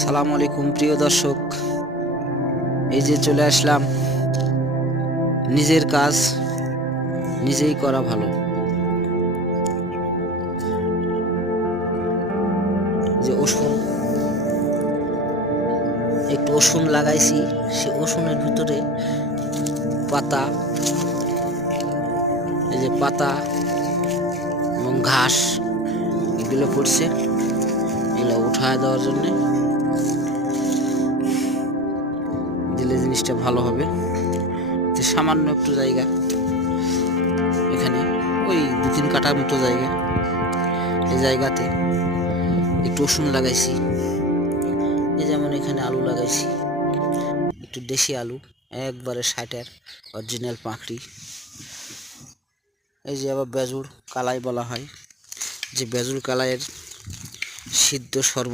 সালাম আলাইকুম প্রিয় দর্শক, এই যে চলে আসলাম। নিজের কাজ নিজেই করা ভালো। যে একটু রসুন লাগাইছি, সে রসুনের ভিতরে পাতা, এই যে পাতা এবং ঘাস এগুলো পড়ছে, এগুলো উঠায় দেওয়ার জন্য দিলে জিনিসটা ভালো হবে। যে সামান্য একটু জায়গা, এখানে ওই 2-3 কাঠার মতো জায়গা, এই জায়গাতে একটু রসুন লাগাইছি। এই যেমন এখানে আলু লাগাইছি, একটু দেশি আলু, একবারে 60-এর অরিজিনাল পাখড়ি। এই যে আবার বেজুর কালাই বলা হয়, যে বেজুর কালাইয়ের সিদ্ধ শরবত।